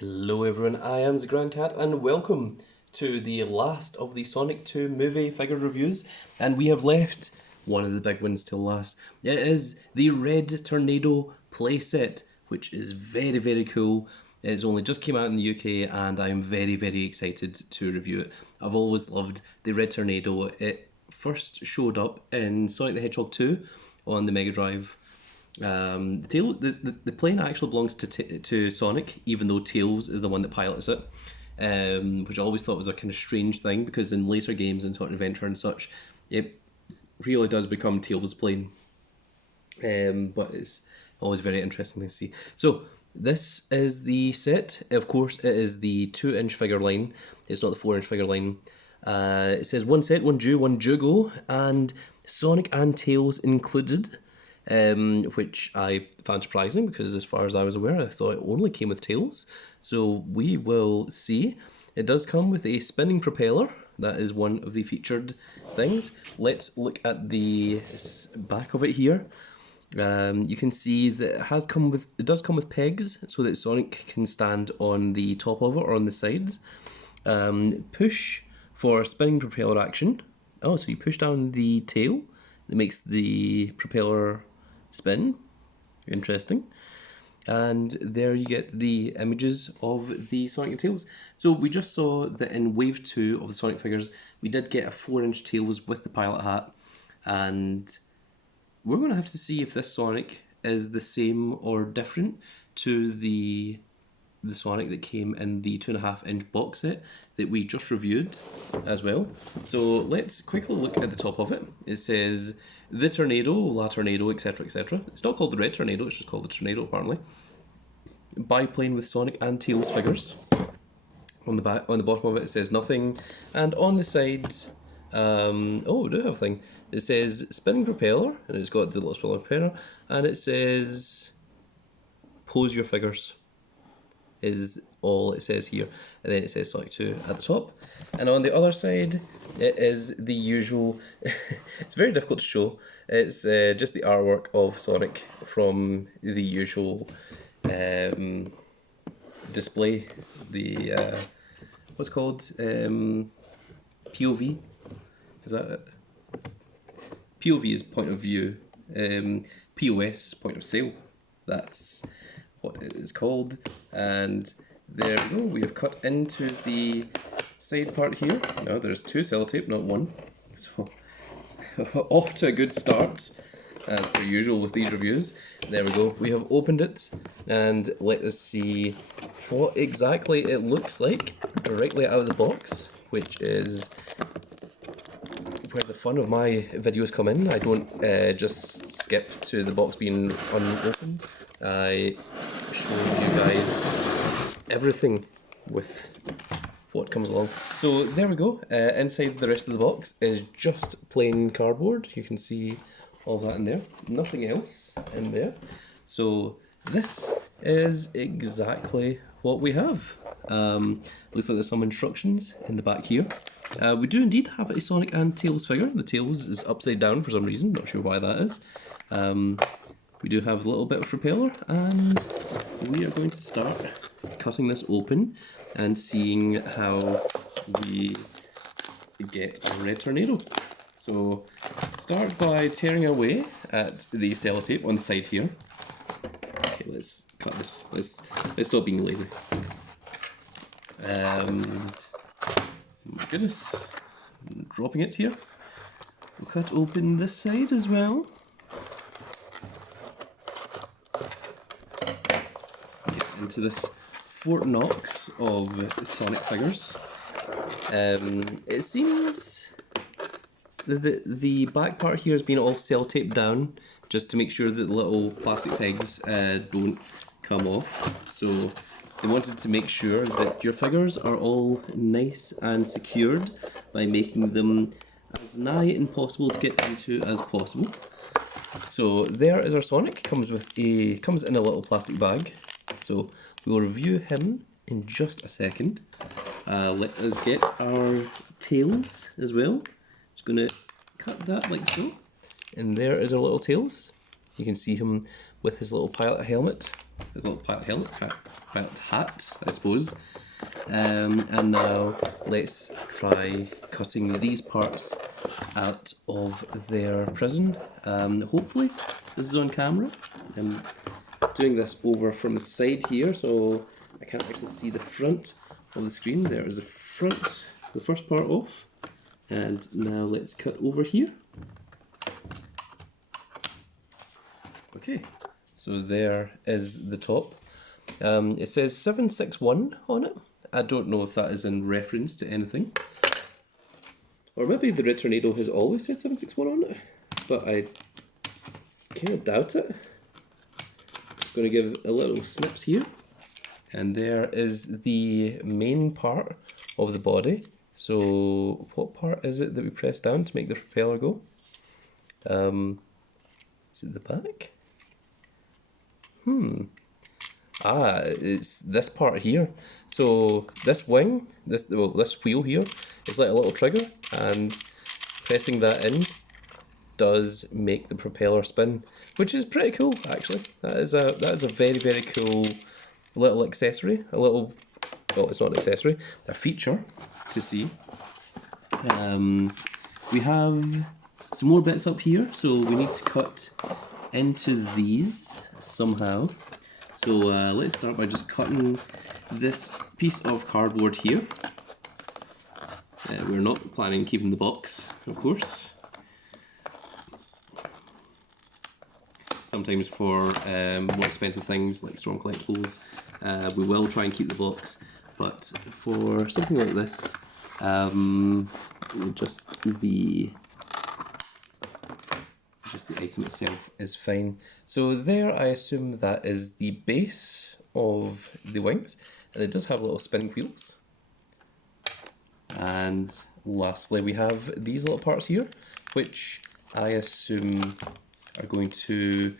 Hello everyone, I am the Grand Cat and welcome to the last of the Sonic 2 movie figure reviews, and we have left one of the big ones till last. It is the Red Tornado Playset, which is very cool. It's only just came out in the UK and I am very excited to review it. I've always loved the Red Tornado. It first showed up in Sonic the Hedgehog 2 on the Mega Drive. The plane actually belongs to Sonic, even though Tails is the one that pilots it, which I always thought was a kind of strange thing because in later games in Sonic Adventure and such, it really does become Tails' plane. But it's always very interesting to see. So this is the set. Of course, it is the 2-inch figure line. It's not the 4-inch figure line. It says one set, one due, one Jugo, and Sonic and Tails included. Which I found surprising because as far as I was aware I thought it only came with Tails. So we will see. It does come with a spinning propeller. That is one of the featured things. Let's look at the back of it here. You can see that it does come with pegs so that Sonic can stand on the top of it or on the sides. Push for spinning propeller action. Oh, so you push down the tail. It makes the propeller spin. Interesting. And there you get the images of the Sonic and Tails. So we just saw that in Wave 2 of the Sonic figures, we did get a 4-inch Tails with the pilot hat. And we're going to have to see if this Sonic is the same or different to the Sonic that came in the 2.5-inch box set that we just reviewed as well. So let's quickly look at the top of it. It says the Tornado, La Tornado, etc. It's not called the Red Tornado, it's just called the Tornado apparently. Biplane with Sonic and Tails figures. On the bottom of it says nothing, and on the sides, we do have a thing. It says spinning propeller, and it's got the little spinning propeller, and it says pose your figures. Is all it says here, and then it says Sonic 2 at the top, and on the other side it is the usual. It's very difficult to show. It's just the artwork of Sonic from the usual display. The what's called POV. Is that it? POV is point of view. POS, point of sale. That's what it is called, and there we go. We have cut into the side part here. Now there's 2 sellotape, not 1. So off to a good start, as per usual with these reviews. There we go. We have opened it, and let us see what exactly it looks like directly out of the box, which is where the fun of my videos come in. I don't just skip to the box being unopened. I show you guys everything with what comes along. So there we go. Inside the rest of the box is just plain cardboard. You can see all that in there. Nothing else in there. So this is exactly what we have. Looks like there's some instructions in the back here. We do indeed have a Sonic and Tails figure. The Tails is upside down for some reason, not sure why that is. We do have a little bit of propeller, and we are going to start cutting this open and seeing how we get a Red Tornado. So start by tearing away at the sellotape on the side here. Okay, let's cut this. Let's stop being lazy. And my goodness, I'm dropping it here. We'll cut open this side as well. Get into this Fort Knox of Sonic figures. It seems the back part here has been all sellotape down just to make sure that the little plastic pegs don't come off. So they wanted to make sure that your figures are all nice and secured by making them as nigh impossible to get into as possible. So there is our Sonic. Comes in a little plastic bag. So we will review him in just a second. Let us get our Tails as well. Just going to cut that like so. And there is our little Tails. You can see him with his little pilot helmet There's a little pilot helmet, pilot hat, I suppose. And now let's try cutting these parts out of their prison. Hopefully this is on camera. I'm doing this over from the side here, so I can't actually see the front of the screen. There is the front, the first part off. And now let's cut over here. Okay, so there is the top. It says 761 on it. I don't know if that is in reference to anything. Or maybe the Red Tornado has always said 761 on it, but I kind of doubt it. I'm going to give a little snips here. And there is the main part of the body. So what part is it that we press down to make the propeller go? Is it the back? It's this part here. So this wing, this wheel here, is like a little trigger, and pressing that in does make the propeller spin, which is pretty cool actually. That is a very, very cool little accessory, well, it's not an accessory, a feature to see. We have some more bits up here, so we need to cut into these somehow. So let's start by just cutting this piece of cardboard here. We're not planning on keeping the box, of course. Sometimes for more expensive things like Storm Collectibles, we will try and keep the box, but for something like this, just the item itself is fine. So there, I assume that is the base of the wings, and it does have little spinning wheels. And lastly, we have these little parts here, which I assume are going to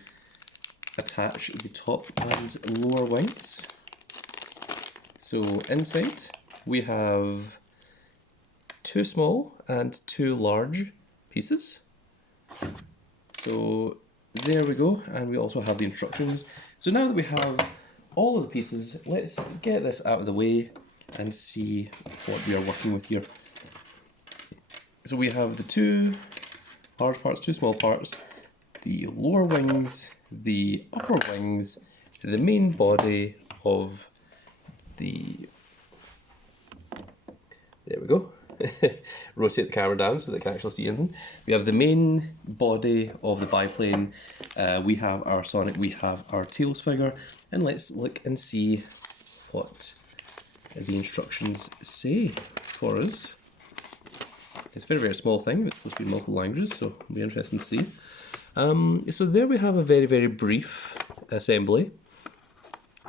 attach the top and lower wings. So inside we have 2 small and 2 large pieces. So there we go, and we also have the instructions. So now that we have all of the pieces, let's get this out of the way and see what we are working with here. So we have the 2 large parts, 2 small parts, the lower wings, the upper wings, the main body of the... There we go. Rotate the camera down so they can actually see anything. We have the main body of the biplane, we have our Sonic, we have our Tails figure, and let's look and see what the instructions say for us. It's a very, very small thing, it's supposed to be in multiple languages, so it'll be interesting to see. So there we have a very, very brief assembly.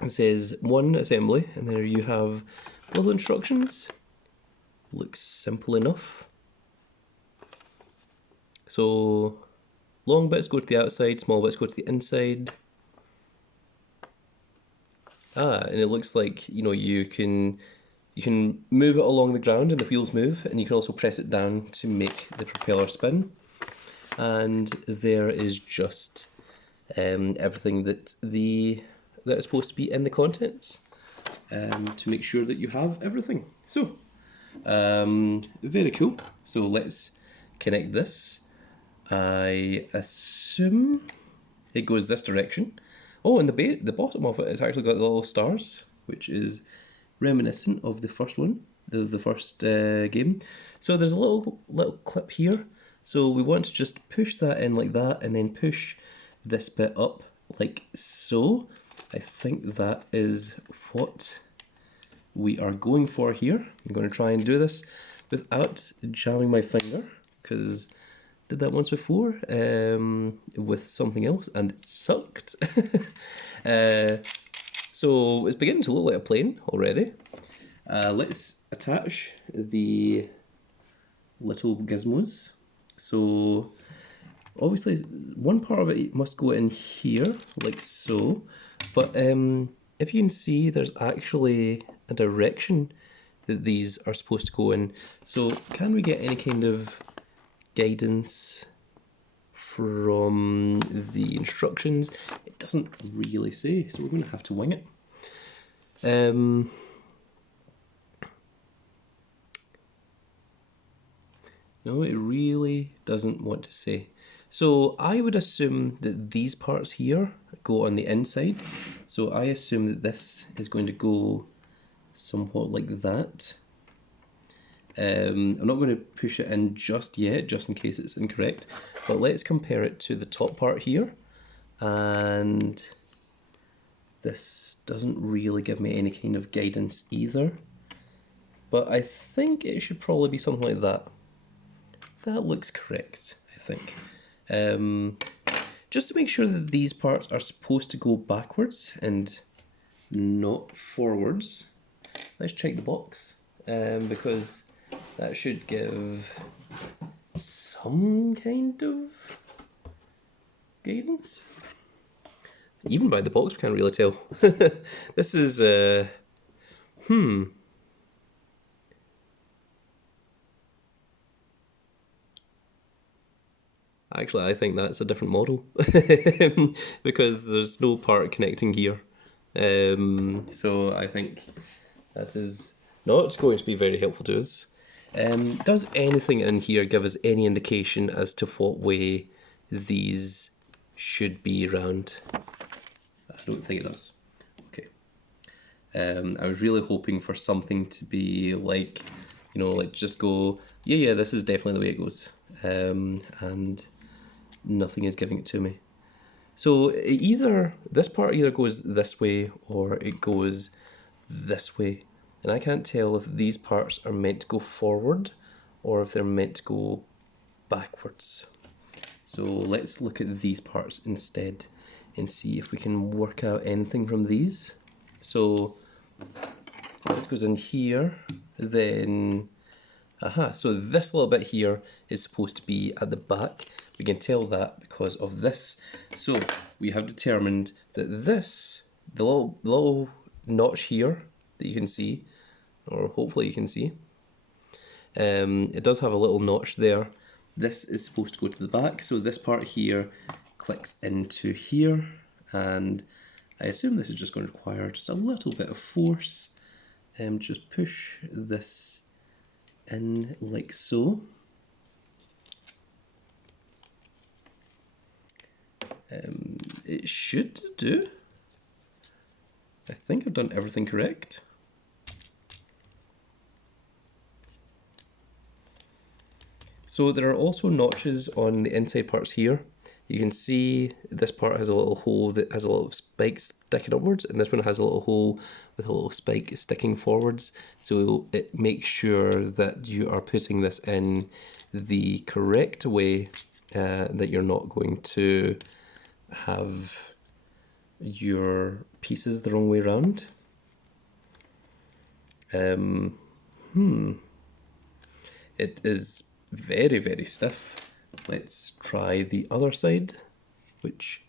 It says 1 assembly, and there you have little instructions. Looks simple enough. So long bits go to the outside, small bits go to the inside. And it looks like, you know, you can move it along the ground and the wheels move, and you can also press it down to make the propeller spin. And there is just everything that is supposed to be in the contents, to make sure that you have everything. So very cool. So let's connect this. I assume it goes this direction. Oh, and the bottom of it has actually got the little stars, which is reminiscent of the first one, the first game. So there's a little clip here. So we want to just push that in like that, and then push this bit up like so. I think that is what we are going for here. I'm going to try and do this without jamming my finger, because I did that once before with something else and it sucked. So it's beginning to look like a plane already. Let's attach the little gizmos. So obviously one part of it must go in here like so, but if you can see, there's actually a direction that these are supposed to go in. So can we get any kind of guidance from the instructions, it doesn't really say, so we're going to have to wing it. No, it really doesn't want to say. So I would assume that these parts here go on the inside. So I assume that this is going to go somewhat like that. I'm not going to push it in just yet, just in case it's incorrect. But let's compare it to the top part here. And this doesn't really give me any kind of guidance either. But I think it should probably be something like that. That looks correct, I think. Just to make sure that these parts are supposed to go backwards and not forwards, let's check the box, because that should give some kind of guidance. Even by the box we can't really tell. This is, Actually, I think that's a different model because there's no part connecting here. So I think that is not going to be very helpful to us. Does anything in here give us any indication as to what way these should be round? I don't think it does. Okay. I was really hoping for something to be like, you know, like just go, yeah, this is definitely the way it goes. And nothing is giving it to me. So this part either goes this way or it goes this way. And I can't tell if these parts are meant to go forward or if they're meant to go backwards. So let's look at these parts instead and see if we can work out anything from these. So this goes in here, then so this little bit here is supposed to be at the back. We can tell that because of this. So we have determined that this, the little notch here that you can see, or hopefully you can see, it does have a little notch there. This is supposed to go to the back, so this part here clicks into here, and I assume this is just going to require just a little bit of force. Just push this in like so. It should do. I think I've done everything correct. So there are also notches on the inside parts here. You can see this part has a little hole that has a little spike sticking upwards, and this one has a little hole with a little spike sticking forwards. So it makes sure that you are putting this in the correct way, that you're not going to have your pieces the wrong way around. It is very, very stiff. Let's try the other side, which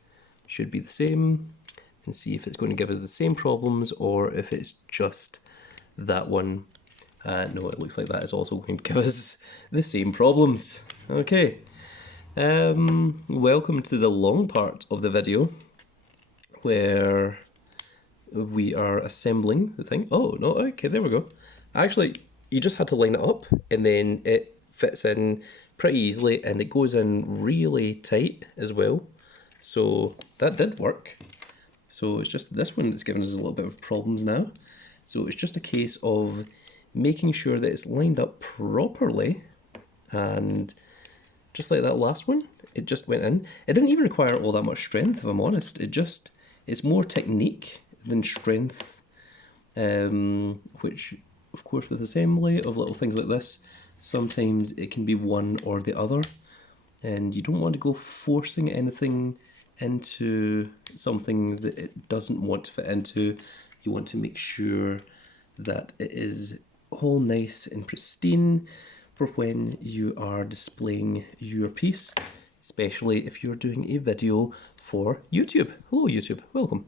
should be the same, and see if it's going to give us the same problems or if it's just that one. No, it looks like that is also going to give us the same problems. Okay, welcome to the long part of the video where we are assembling the thing. Oh, no, okay, there we go. Actually, you just had to line it up and then it fits in pretty easily, and it goes in really tight as well. So that did work. So it's just this one that's giving us a little bit of problems now. So it's just a case of making sure that it's lined up properly, and just like that last one, it just went in. It didn't even require all that much strength, if I'm honest. It's more technique than strength, which of course with assembly of little things like this, sometimes it can be one or the other, and you don't want to go forcing anything into something that it doesn't want to fit into. You want to make sure that it is all nice and pristine for when you are displaying your piece, especially if you're doing a video for YouTube. Hello YouTube, welcome.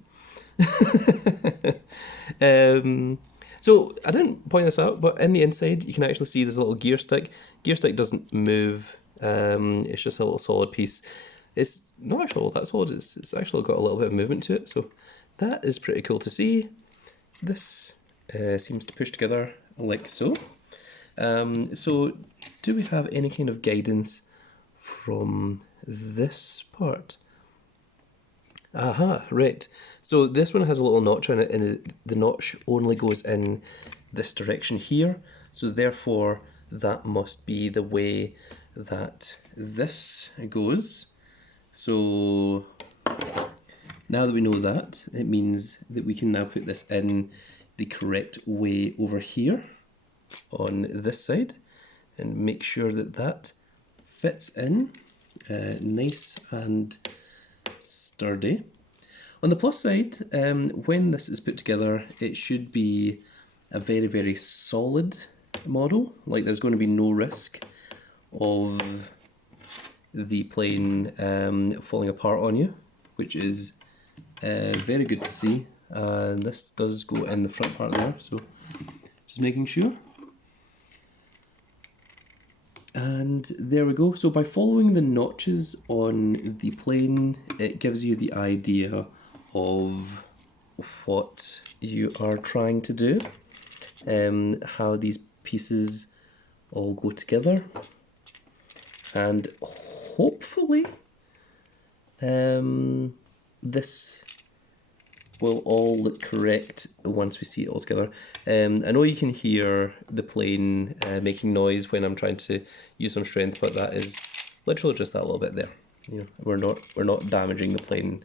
So I didn't point this out, but in the inside you can actually see there's a little gear stick. Gear stick doesn't move, it's just a little solid piece. It's not actually all that solid, it's actually got a little bit of movement to it, so that is pretty cool to see. This seems to push together like so. So do we have any kind of guidance from this part? Aha, right. So this one has a little notch in it, and the notch only goes in this direction here. So therefore, that must be the way that this goes. So now that we know that, it means that we can now put this in the correct way over here on this side and make sure that that fits in nice and sturdy. On the plus side, when this is put together, it should be a very, very solid model. Like there's going to be no risk of the plane falling apart on you, which is very good to see. And this does go in the front part there, so just making sure. And there we go. So by following the notches on the plane, it gives you the idea of what you are trying to do, how these pieces all go together, and hopefully this will all look correct once we see it all together. I know you can hear the plane making noise when I'm trying to use some strength, but that is literally just that little bit there. You know, we're not damaging the plane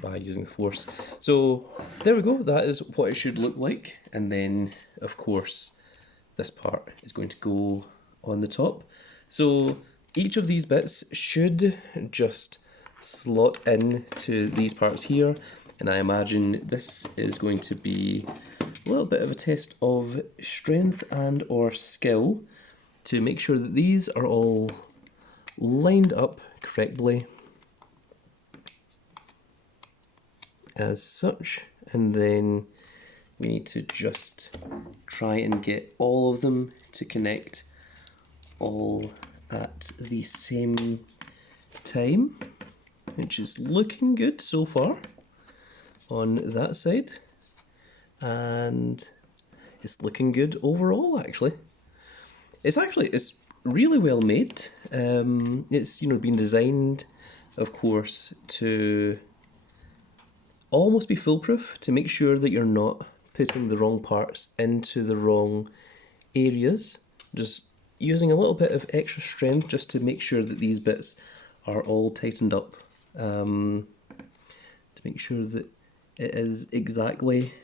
by using force. So there we go. That is what it should look like, and then of course this part is going to go on the top. So each of these bits should just slot in to these parts here, and I imagine this is going to be a little bit of a test of strength and or skill to make sure that these are all lined up correctly as such, and then we need to just try and get all of them to connect all at the same time, which is looking good so far on that side, and it's looking good overall. Actually, it's really well made. It's been designed, of course, to almost be foolproof, to make sure that you're not putting the wrong parts into the wrong areas. Just using a little bit of extra strength just to make sure that these bits are all tightened up, to make sure that it is exactly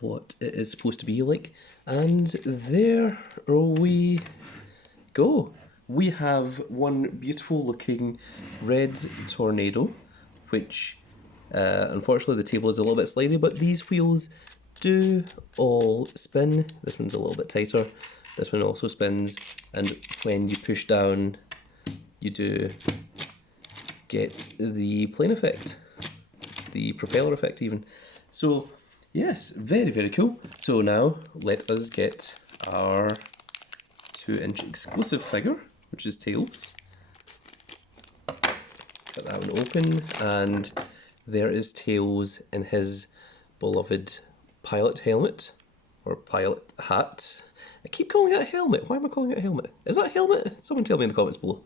what it is supposed to be like. And there we go. We have one beautiful looking red tornado, which unfortunately the table is a little bit slidey, but these wheels do all spin. This one's a little bit tighter. This one also spins, and when you push down, you do get the plane effect, the propeller effect even. So yes, very, very cool. So now let us get our 2-inch exclusive figure, which is Tails. Cut that one open, and there is Tails in his beloved pilot helmet, or pilot hat. I keep calling it a helmet. Why am I calling it a helmet? Is that a helmet? Someone tell me in the comments below.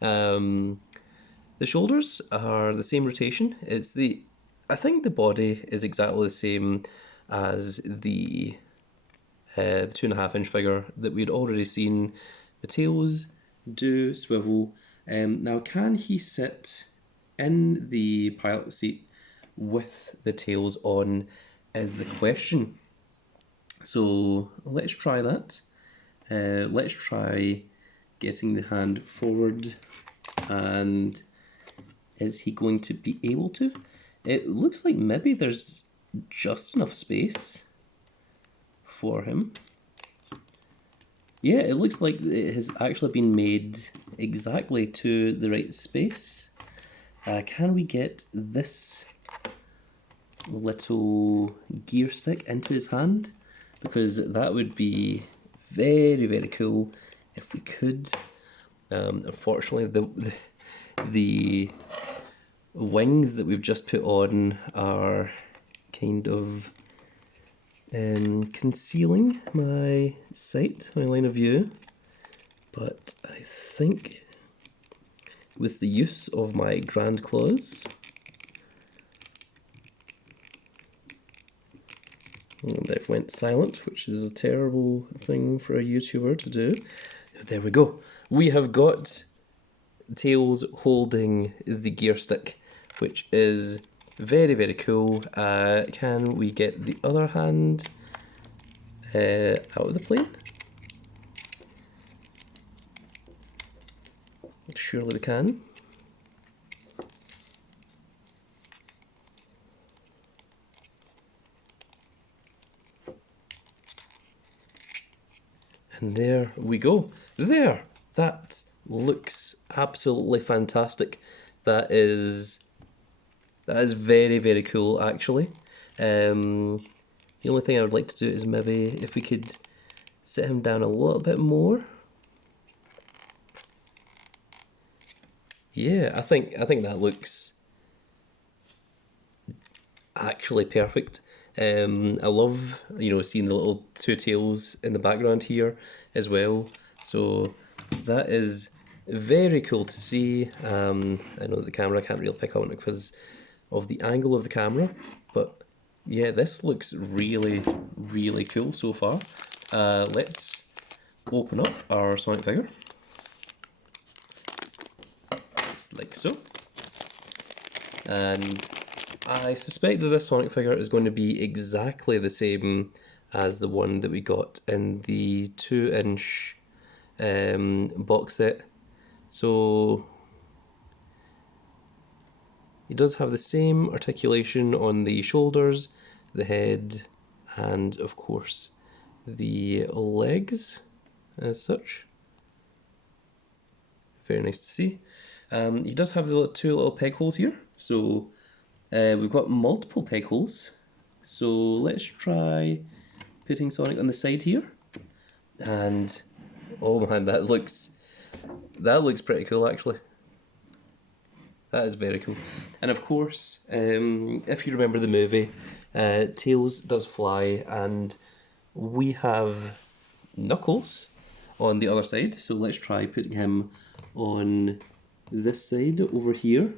The shoulders are the same rotation. I think the body is exactly the same as the 2.5-inch figure that we'd already seen. The tails do swivel. Now, can he sit in the pilot seat with the tails on is the question. So let's try that. Let's try getting the hand forward, and is he going to be able to? It looks like maybe there's just enough space for him. Yeah, it looks like it has actually been made exactly to the right space. Can we get this little gear stick into his hand? Because that would be very, very cool if we could. Unfortunately, the wings that we've just put on are kind of concealing my sight, my line of view, but I think with the use of my grand claws, and they've went silent, which is a terrible thing for a YouTuber to do. There we go. We have got Tails holding the gear stick, which is very, very cool. Can we get the other hand out of the plane? Surely we can. And there we go. There! That looks absolutely fantastic. That is very, very cool, actually. The only thing I would like to do is maybe if we could sit him down a little bit more. Yeah, I think that looks actually perfect. I love, seeing the little two tails in the background here as well. So that is very cool to see. I know that the camera can't really pick up on it because of the angle of the camera, but yeah, this looks really, really cool so far. Let's open up our Sonic figure. Just like so. And I suspect that this Sonic figure is going to be exactly the same as the one that we got in the 2-inch box set. So he does have the same articulation on the shoulders, the head, and of course the legs as such. Very nice to see. He does have the two little peg holes here, so we've got multiple peg holes. So let's try putting Sonic on the side here. And oh man, that looks pretty cool actually. That is very cool. And of course, if you remember the movie, Tails does fly, and we have Knuckles on the other side. So let's try putting him on this side over here.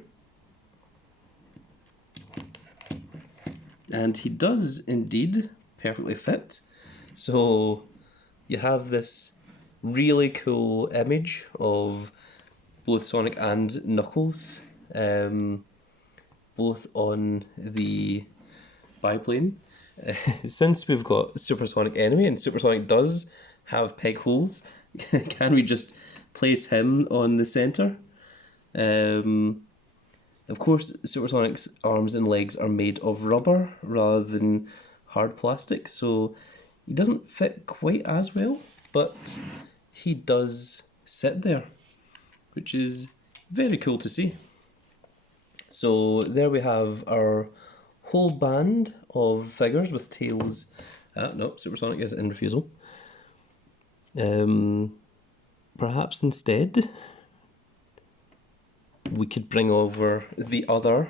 And he does indeed perfectly fit. So you have this really cool image of both Sonic and Knuckles, both on the biplane. Since we've got Supersonic Enemy and Supersonic does have peg holes, can we just place him on the center? Of course, Supersonic's arms and legs are made of rubber rather than hard plastic, so he doesn't fit quite as well, but he does sit there, which is very cool to see. So there we have our whole band of figures with Tails. No, Supersonic is in refusal. Perhaps instead we could bring over the other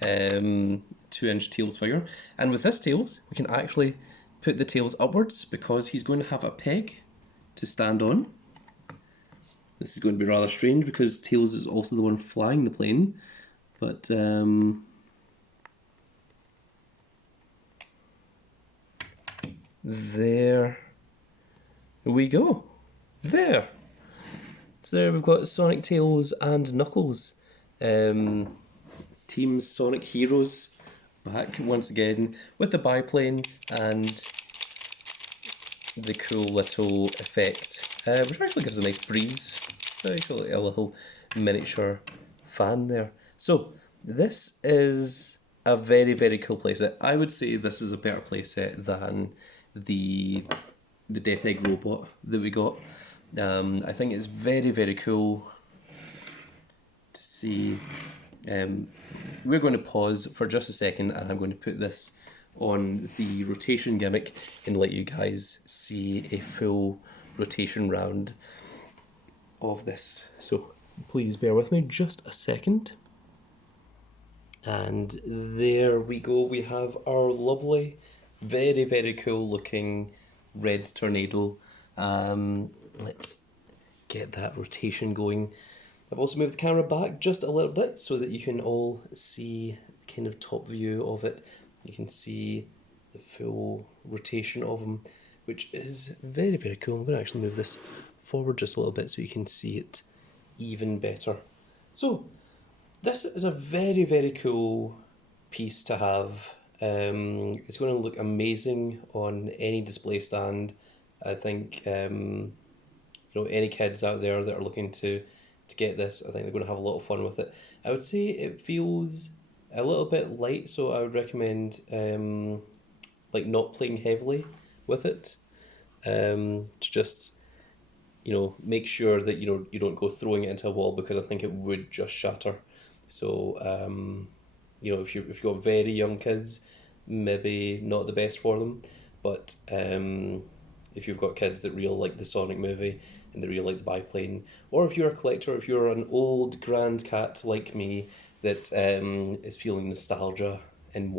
2-inch Tails figure. And with this Tails, we can actually put the tails upwards because he's going to have a peg to stand on. This is going to be rather strange because Tails is also the one flying the plane. But there we go. There. So there we've got Sonic, Tails and Knuckles. Team Sonic Heroes back once again with the biplane and the cool little effect, which actually gives a nice breeze. So actually a little miniature fan there. So this is a very, very cool playset. I would say this is a better playset than the Death Egg robot that we got. I think it's very, very cool to see. We're going to pause for just a second and I'm going to put this on the rotation gimmick and let you guys see a full rotation round of this. So please bear with me just a second. And there we go, we have our lovely, very, very cool looking Red Tornado. Let's get that rotation going. I've also moved the camera back just a little bit so that you can all see kind of top view of it. You can see the full rotation of him, which is very, very cool. I'm going to actually move this forward just a little bit so you can see it even better. So this is a very, very cool piece to have. It's going to look amazing on any display stand. I think you know, any kids out there that are looking to get this, I think they're going to have a lot of fun with it. I would say it feels a little bit light, so I would recommend like not playing heavily with it, to just, you know, make sure that you don't go throwing it into a wall, because I think it would just shatter. So you know, if you've got very young kids, maybe not the best for them, but if you've got kids that really like the Sonic movie and they really like the biplane, or if you're a collector, if you're an old grand cat like me that is feeling nostalgia and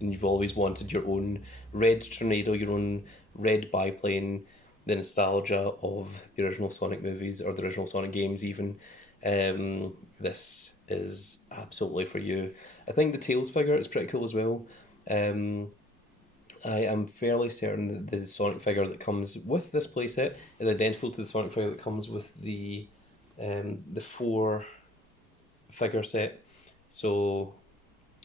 you've always wanted your own Red Tornado, your own red biplane, the nostalgia of the original Sonic movies or the original Sonic games even, this is absolutely for you. I think the Tails figure is pretty cool as well. I am fairly certain that the Sonic figure that comes with this playset is identical to the Sonic figure that comes with the 4 figure set. So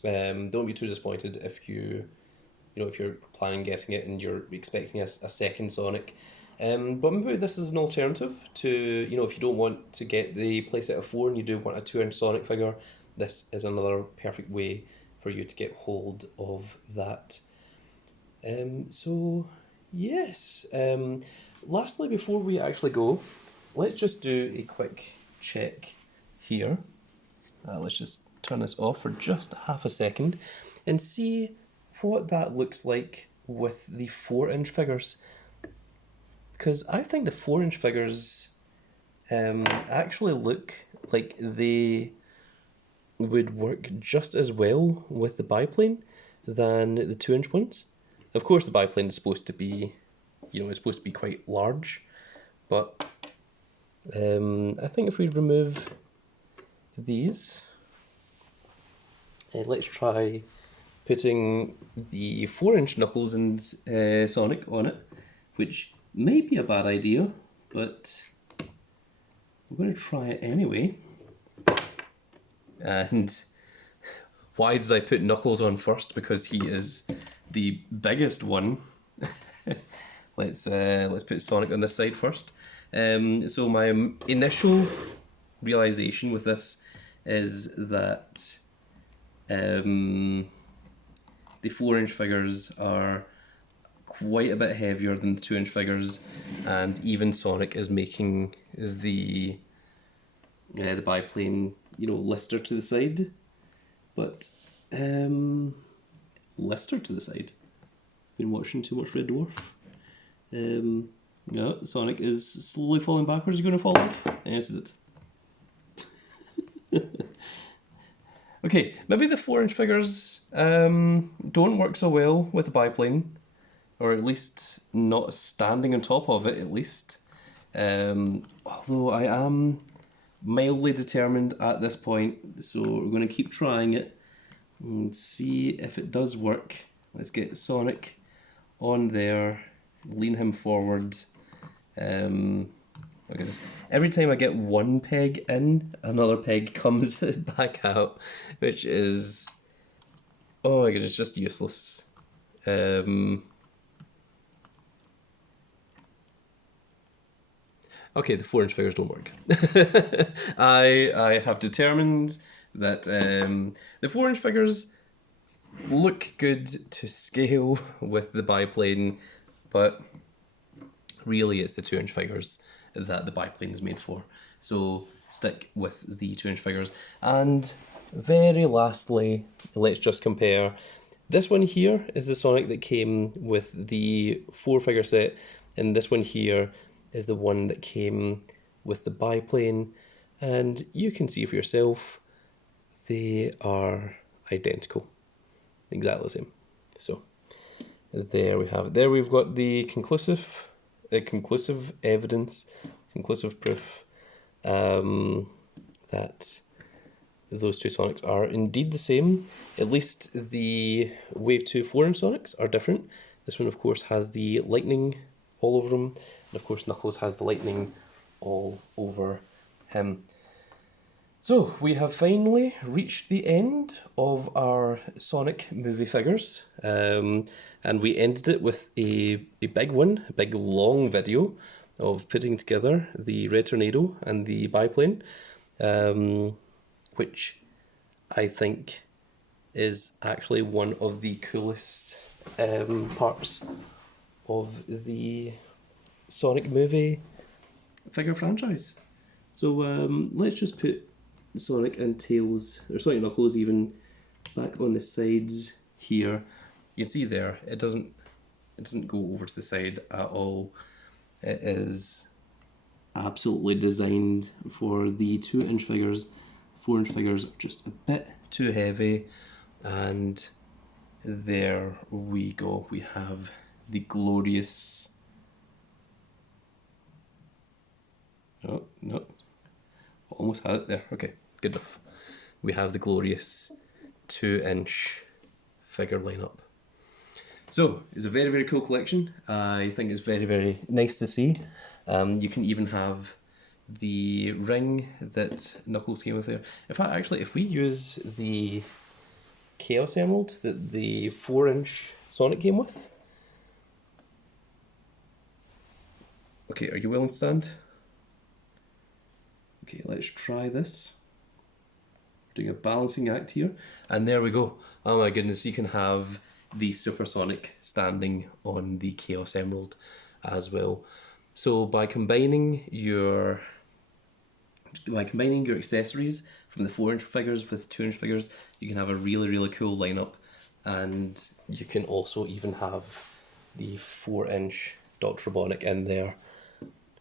don't be too disappointed if if you're planning getting it and you're expecting a second Sonic. But maybe this is an alternative to, you know, if you don't want to get the playset of 4 and you do want a 2-inch Sonic figure, this is another perfect way for you to get hold of that. So yes, lastly, before we actually go, let's just do a quick check here. Let's just turn this off for just half a second and see what that looks like with the 4-inch figures. Because I think the 4-inch figures actually look like they would work just as well with the biplane than the 2-inch ones. Of course, the biplane is supposed to be, you know, it's supposed to be quite large, but I think if we remove these, let's try putting the 4-inch Knuckles and Sonic on it, which may be a bad idea, but I'm going to try it anyway. And why did I put Knuckles on first? Because he is the biggest one. Let's put Sonic on this side first. So my initial realization with this is that the 4-inch figures are quite a bit heavier than the 2-inch figures, and even Sonic is making the biplane, you know, lister to the side. But lister to the side. Been watching too much Red Dwarf. No, Sonic is slowly falling backwards. Is he going to fall off? Yes, is it? Okay, maybe the 4-inch figures don't work so well with the biplane, or at least not standing on top of it, at least. Although I am mildly determined at this point, so we're going to keep trying it and see if it does work. Let's get Sonic on there, lean him forward. Every time I get one peg in, another peg comes back out, which is, oh my goodness, just useless. Okay, the 4-inch figures don't work. I have determined that the 4-inch figures look good to scale with the biplane, but really it's the 2-inch figures that the biplane is made for. So stick with the 2-inch figures. And very lastly, let's just compare. This one here is the Sonic that came with the 4-figure set, and this one here is the one that came with the biplane, and you can see for yourself, they are identical, exactly the same. So there we have it. There we've got the conclusive evidence, conclusive proof that those two Sonics are indeed the same. At least the Wave 2 4-inch Sonics are different. This one, of course, has the lightning all over him, and of course Knuckles has the lightning all over him. So we have finally reached the end of our Sonic movie figures, and we ended it with a big one, a big long video of putting together the Red Tornado and the biplane, which I think is actually one of the coolest parts of the Sonic movie figure franchise. So let's just put Sonic and Tails, or Sonic Knuckles even, back on the sides here. You can see there, it doesn't go over to the side at all. It is absolutely designed for the 2-inch figures. 4-inch figures are just a bit too heavy, and there we go. We have the glorious... Oh, no. Almost had it there. Okay, good enough. We have the glorious 2-inch figure lineup. So, it's a very, very cool collection. I think it's very, very nice to see. You can even have the ring that Knuckles came with there. In fact, actually, if we use the Chaos Emerald that the 4-inch Sonic came with... Okay, are you willing to stand? Okay, let's try this. Doing a balancing act here. And there we go. Oh my goodness, you can have the Supersonic standing on the Chaos Emerald as well. So by combining your accessories from the 4-inch figures with 2-inch figures, you can have a really, really cool lineup. And you can also even have the 4-inch Dr. Robotnik in there,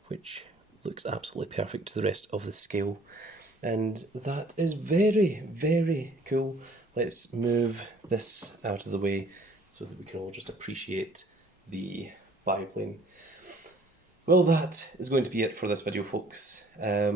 which looks absolutely perfect to the rest of the scale. And that is very, very cool. Let's move this out of the way so that we can all just appreciate the biplane. Well, that is going to be it for this video, folks. I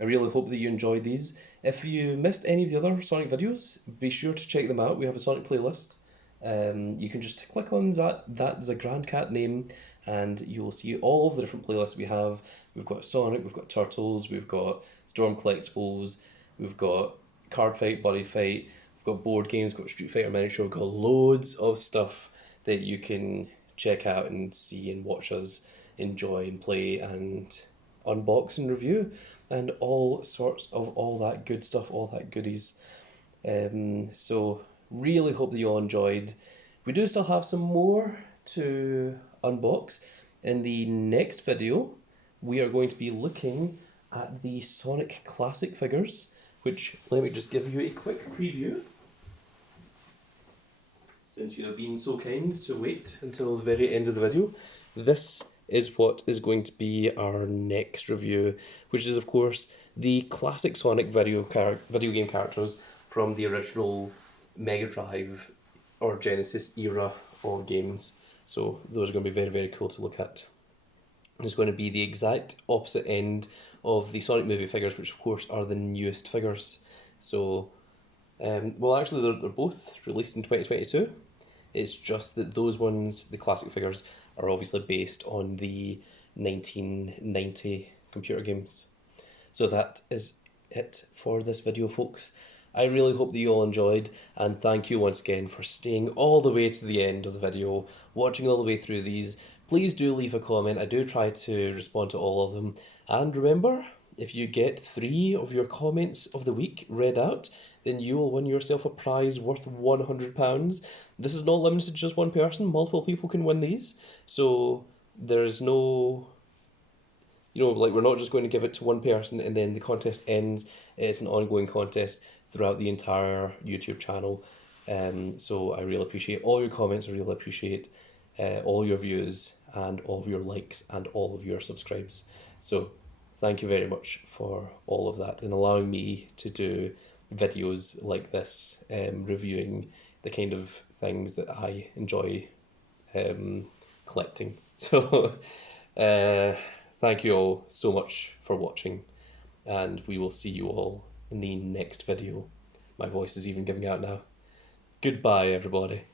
really hope that you enjoyed these. If you missed any of the other Sonic videos, be sure to check them out. We have a Sonic playlist. You can just click on that Zagrandcat name, and you will see all of the different playlists we have. We've got Sonic, we've got Turtles, we've got Storm Collectibles, we've got Card Fight, Buddy Fight, we've got board games, we've got Street Fighter Miniature, we've got loads of stuff that you can check out and see and watch us enjoy and play and unbox and review, and all sorts of all that good stuff, all that goodies. So really hope that you all enjoyed. We do still have some more to unbox. In the next video, we are going to be looking at the Sonic Classic figures, which, let me just give you a quick preview, since you have been so kind to wait until the very end of the video. This is what is going to be our next review, which is of course the classic Sonic video game characters from the original Mega Drive or Genesis era of games. So those are going to be very, very cool to look at. It's going to be the exact opposite end of the Sonic movie figures, which of course are the newest figures. So, well actually they're both released in 2022. It's just that those ones, the classic figures, are obviously based on the 1990 computer games. So that is it for this video, folks. I really hope that you all enjoyed, and thank you once again for staying all the way to the end of the video, watching all the way through these. Please do leave a comment. I do try to respond to all of them. And remember, if you get 3 of your comments of the week read out, then you will win yourself a prize worth £100. This is not limited to just one person. Multiple people can win these. So there's no, like, we're not just going to give it to one person and then the contest ends. It's an ongoing contest throughout the entire YouTube channel. So I really appreciate all your comments. I really appreciate all your views and all of your likes and all of your subscribes. So thank you very much for all of that and allowing me to do videos like this, reviewing the kind of things that I enjoy collecting. So, thank you all so much for watching, and we will see you all in the next video. My voice is even giving out now. Goodbye, everybody.